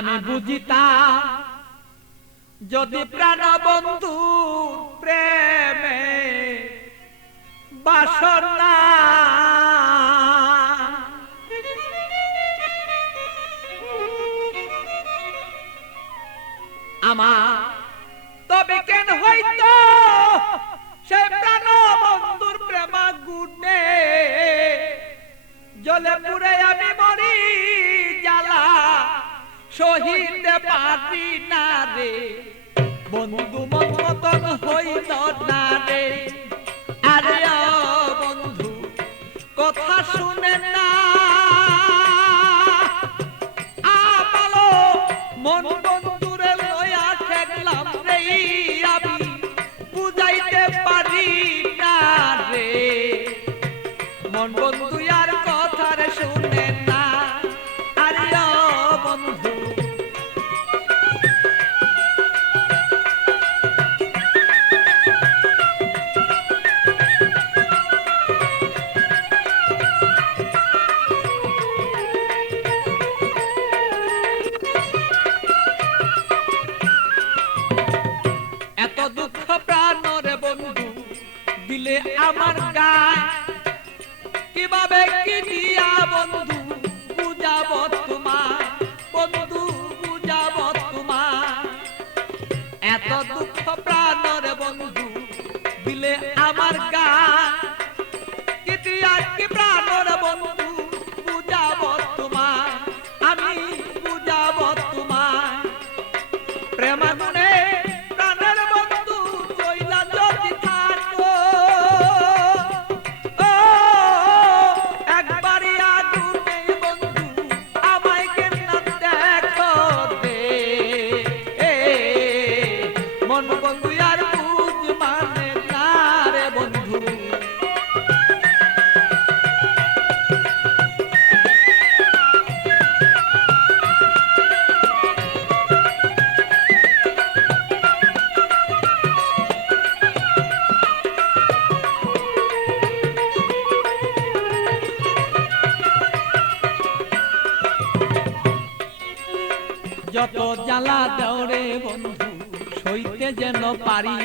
আমি বুঝিতাম যদি প্রাণ বন্ধু প্রেমে বাসনা আমার তবে কেন হইতো সে প্রাণ বন্ধুর প্রেমা গুণে জলে পুরে আমি মরি জ্বালা সহিতে পারি না রে বন্ধু মন মতন হইল না রে আরে বন্ধু কথা শুনে না আমালো মন বন্ধুরে লয়া ঠেকলাম রে আমি বুঝাইতে পারি না রে মন বন্ধু আর কথা রে শুনে না আরে বন্ধু এত দুঃখ প্রাণরে বন্ধু দিলে আমার গায় কিভাবে কি দিয়া বন্ধু বুঝাব তোমার বন্ধু বুঝাব তোমার এত দুঃখ প্রাণরে বন্ধু দিলে আমার গায় কি দিয়া কি প্রাণরে বন্ধু বুঝাব তোমার আমি বুঝাব তোমার প্রেমাগুনে যত জ্বালা দেওরে বন্ধু সইতে যেন পারি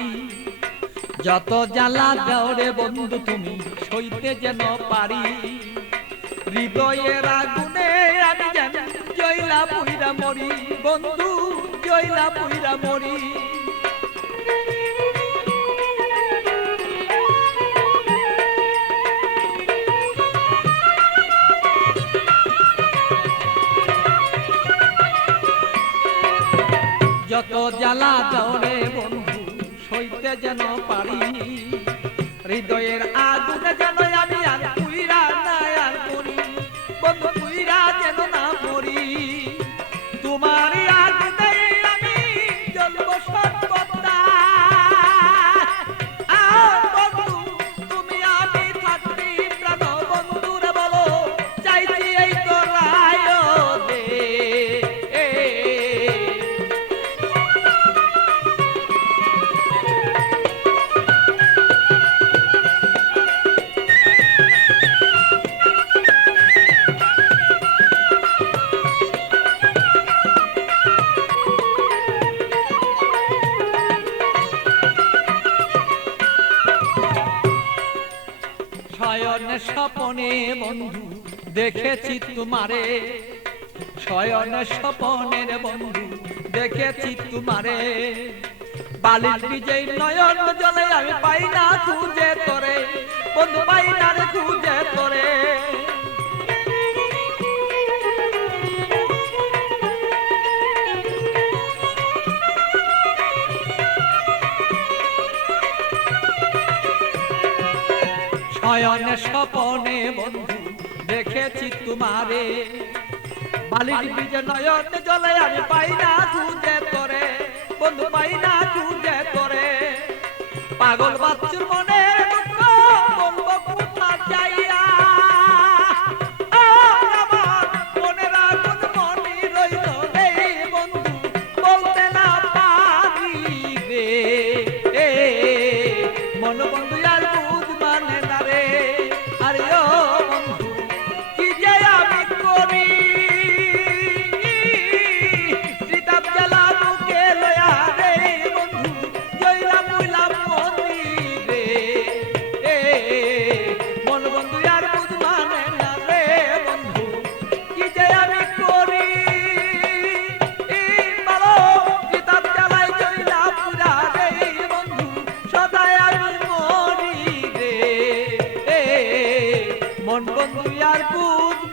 যত জ্বালা দেওরে বন্ধু তুমি সইতে যেন পারি হৃদয়ের আগুনে আমি যেন জয়লা পুইরা মরি বন্ধু জয়লা পুইরা মরি যত জ্বালা দেওরে বন্ধু সইতে যেন পারি হৃদয়ের আগুনে যেন আমি আর পুইরা না আর মরি বন্ধু পুইরা যেন না মরি তোমার আগুনে আমি জ্বলব সর্বদা বন্ধু তুমি আমি থাকবি প্রাণ বন্ধুরে বলো চাইছি এই তো রায় দে শয়নে স্বপনে বন্ধু দেখেছি তোমারে শয়নে স্বপনের বন্ধু দেখেছি তোমারে বালির বিজয় নয়ন জলে আমি পাই না খুঁজে তোরে বন্ধু পাই না রে খুঁজে তোরে শয়নে স্বপনে বন্ধু দেখেছি তোমারে বালির বীজে নয়ন জলে আমি পাই না খুঁজে তোরে বন্ধু পাই না খুঁজে তোরে পাগল বাচ্চুর মনে দুঃখ বলবো কোথা যাইয়া আমার মনের আগুন মনে রইল রে বন্ধু বলতে না পারি রে মন বন্ধু আর বুঝ মানে না রে আরে ও বন্ধু কি যে আমি করি ধন বন্ধু আর বুঝ